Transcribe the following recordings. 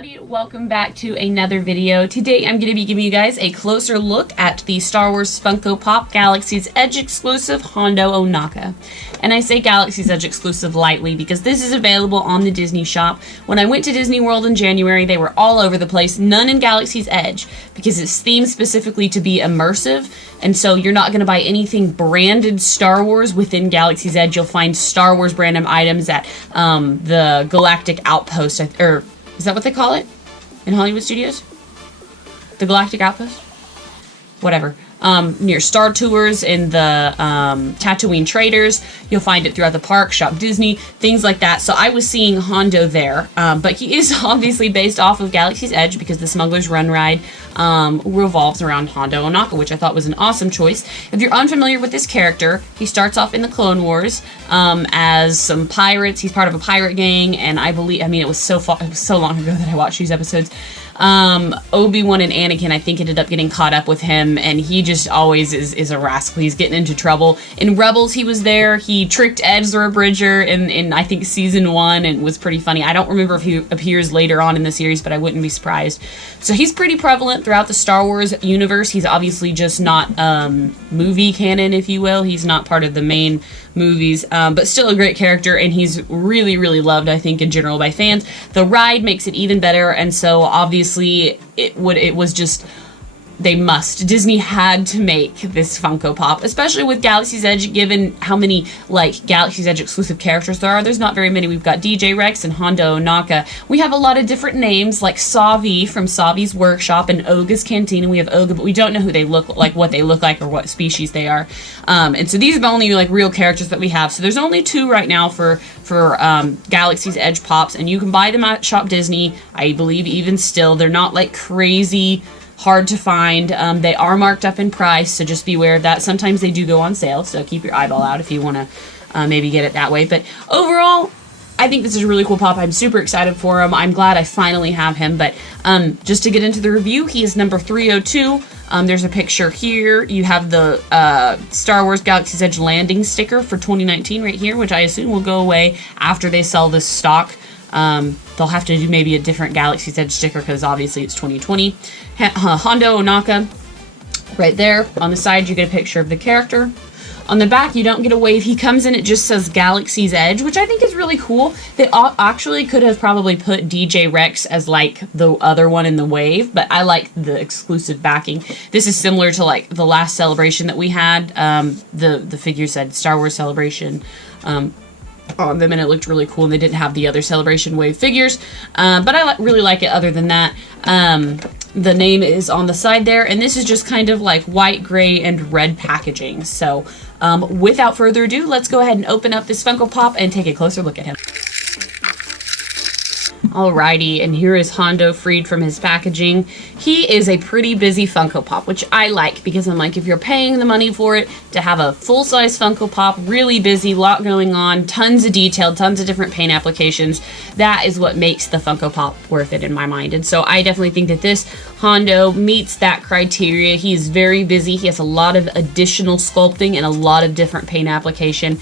Welcome back to another video. Today I'm going to be giving you guys a closer look at the Star Wars Funko Pop Galaxy's Edge exclusive Hondo Ohnaka. And I say Galaxy's Edge exclusive lightly because this is available on the Disney shop. When I went to Disney World in January, they were all over the place, none in Galaxy's Edge because it's themed specifically to be immersive. And so you're not going to buy anything branded Star Wars within Galaxy's Edge. You'll find Star Wars branded items at the Galactic Outpost, or is that what they call it in Hollywood Studios? The Galactic Outpost? Whatever. Near Star Tours in the Tatooine Traders. You'll find it throughout the park, Shop Disney, things like that. So I was seeing Hondo there, but he is obviously based off of Galaxy's Edge because the Smuggler's Run ride revolves around Hondo Ohnaka, which I thought was an awesome choice. If you're unfamiliar with this character, he starts off in the Clone Wars as some pirates. He's part of a pirate gang, and I mean, it was so long ago that I watched these episodes. Obi-Wan and Anakin, I think, ended up getting caught up with him, and he just always is a rascal. He's getting into trouble. In Rebels, he was there. He tricked Ezra Bridger in I think, season 1, and was pretty funny. I don't remember if he appears later on in the series, but I wouldn't be surprised. So he's pretty prevalent throughout the Star Wars universe. He's obviously just not movie canon, if you will. He's not part of the main movies, but still a great character, and he's really, really loved, I think, in general by fans. The ride makes it even better, and so obviously it was just, Disney had to make this Funko Pop, especially with Galaxy's Edge, given how many, like, Galaxy's Edge exclusive characters there are. There's not very many. We've got DJ Rex and Hondo Ohnaka. We have a lot of different names, like Savi from Savi's Workshop and Oga's Cantina. We have Oga, but we don't know who they look like, what they look like, or what species they are. And so these are the only, like, real characters that we have. So there's only 2 right now for Galaxy's Edge Pops, and you can buy them at Shop Disney, I believe, even still. They're not, like, crazy hard to find. They are marked up in price, so just be aware of that. Sometimes they do go on sale, so keep your eyeball out if you want to maybe get it that way. But overall, I think this is a really cool pop. I'm super excited for him. I'm glad I finally have him. But just to get into the review, he is number 302. There's a picture here. You have the Star Wars Galaxy's Edge landing sticker for 2019 right here, which I assume will go away after they sell this stock. They'll have to do maybe a different Galaxy's Edge sticker because obviously it's 2020. Hondo Ohnaka, right there. On the side, you get a picture of the character. On the back, you don't get a wave. He comes in, it just says Galaxy's Edge, which I think is really cool. They actually could have probably put DJ Rex as, like, the other one in the wave, but I like the exclusive backing. This is similar to, like, the last celebration that we had. The figure said Star Wars Celebration on them, and it looked really cool, and they didn't have the other Celebration Wave figures, but I really like it other than that. The name is on the side there, and this is just kind of like white, gray, and red packaging. So without further ado, let's go ahead and open up this Funko Pop and take a closer look at him. Alrighty, and here is Hondo freed from his packaging. He is a pretty busy Funko Pop, which I like because I'm like, if you're paying the money for it, to have a full-size Funko Pop, really busy, lot going on, tons of detail, tons of different paint applications, that is what makes the Funko Pop worth it in my mind. And so I definitely think that this Hondo meets that criteria. He is very busy. He has a lot of additional sculpting and a lot of different paint application,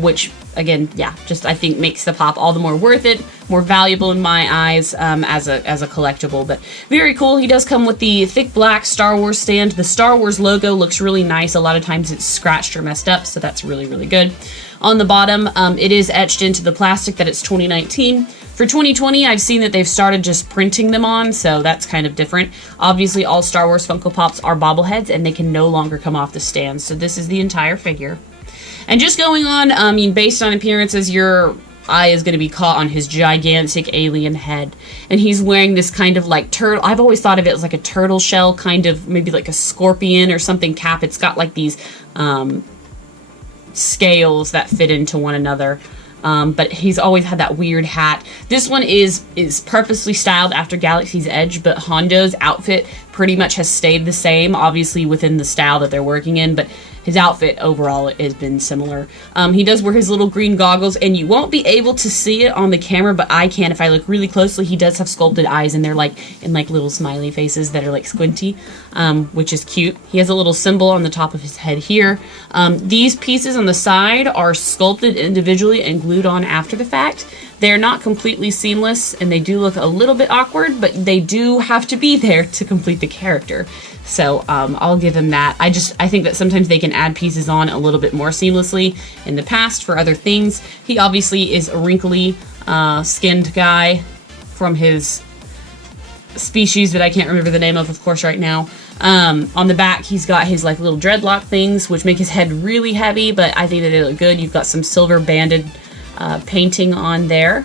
which, again, yeah, just I think makes the pop all the more worth it, more valuable in my eyes as a collectible. But very cool. He does come with the thick black Star Wars stand. The Star Wars logo looks really nice. A lot of times it's scratched or messed up, so that's really, really good. On the bottom, it is etched into the plastic that it's 2019. For 2020, I've seen that they've started just printing them on, so that's kind of different. Obviously, all Star Wars Funko Pops are bobbleheads, and they can no longer come off the stand. So this is the entire figure. And just going on, I mean, based on appearances, your eye is going to be caught on his gigantic alien head. And he's wearing this kind of like turtle. I've always thought of it as like a turtle shell, kind of maybe like a scorpion or something cap. It's got like these scales that fit into one another. But he's always had that weird hat. This one is purposely styled after Galaxy's Edge, but Hondo's outfit pretty much has stayed the same, obviously within the style that they're working in, but his outfit overall has been similar. He does wear his little green goggles, and you won't be able to see it on the camera, but I can if I look really closely. He does have sculpted eyes, and they're like in like little smiley faces that are like squinty, which is cute. He has a little symbol on the top of his head here. These pieces on the side are sculpted individually and glued on after the fact. They're not completely seamless, and they do look a little bit awkward, but they do have to be there to complete the character. So I'll give him that. I think that sometimes they can add pieces on a little bit more seamlessly in the past for other things. He obviously is a wrinkly skinned guy from his species that I can't remember the name of course, right now. On the back, he's got his like little dreadlock things, which make his head really heavy, but I think that they look good. You've got some silver banded painting on there.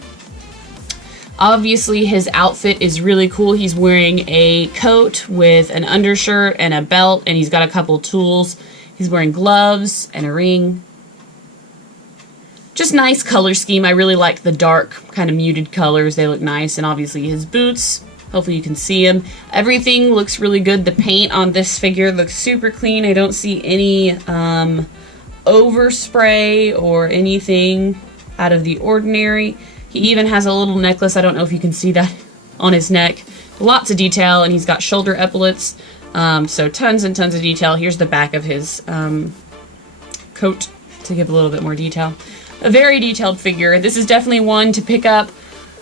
Obviously, his outfit is really cool. He's wearing a coat with an undershirt and a belt, and he's got a couple tools. He's wearing gloves and a ring. Just nice color scheme. I really like the dark, kind of muted colors. They look nice. And obviously his boots. Hopefully you can see him. Everything looks really good. The paint on this figure looks super clean. I don't see any overspray or anything out of the ordinary. He even has a little necklace. I don't know if you can see that on his neck. Lots of detail, and he's got shoulder epaulets. So tons and tons of detail. Here's the back of his coat to give a little bit more detail. A very detailed figure. This is definitely one to pick up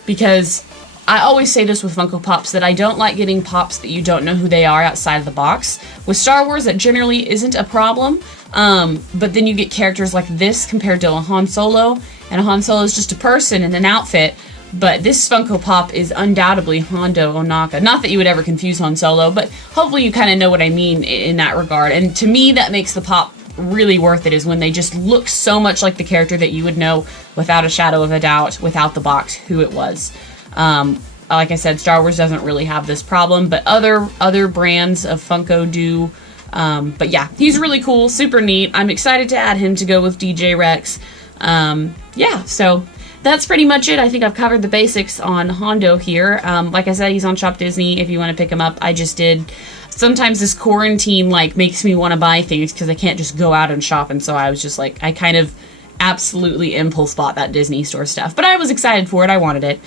because I always say this with Funko Pops, that I don't like getting Pops that you don't know who they are outside of the box. With Star Wars, that generally isn't a problem, but then you get characters like this compared to a Han Solo, and a Han Solo is just a person in an outfit, but this Funko Pop is undoubtedly Hondo Ohnaka. Not that you would ever confuse Han Solo, but hopefully you kind of know what I mean in that regard. And to me, that makes the Pop really worth it, is when they just look so much like the character that you would know without a shadow of a doubt, without the box, who it was. Like I said, Star Wars doesn't really have this problem, but other brands of Funko do. But yeah, he's really cool, super neat. I'm excited to add him to go with DJ Rex. Yeah, so that's pretty much it. I think I've covered the basics on Hondo here. Like I said, he's on Shop Disney if you want to pick him up. I just did. Sometimes this quarantine like makes me want to buy things because I can't just go out and shop, and so I was just like, I kind of absolutely impulse bought that Disney store stuff, but I was excited for it. I wanted it.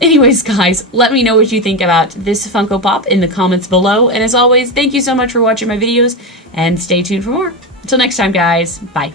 Anyways, guys, let me know what you think about this Funko Pop in the comments below, and as always, thank you so much for watching my videos, and stay tuned for more. Until next time, guys, bye.